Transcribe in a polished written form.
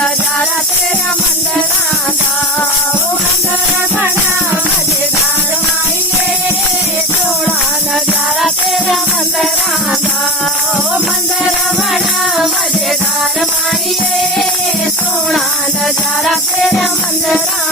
नजारा तेरा मंदिरांदा ओ मंदिर बना मजेदार माईए सोना नजारा तेरा मंदिरांदा ओ मंदिर बना मजेदार माईए सोना नजारा तेरा मंदिरांदा।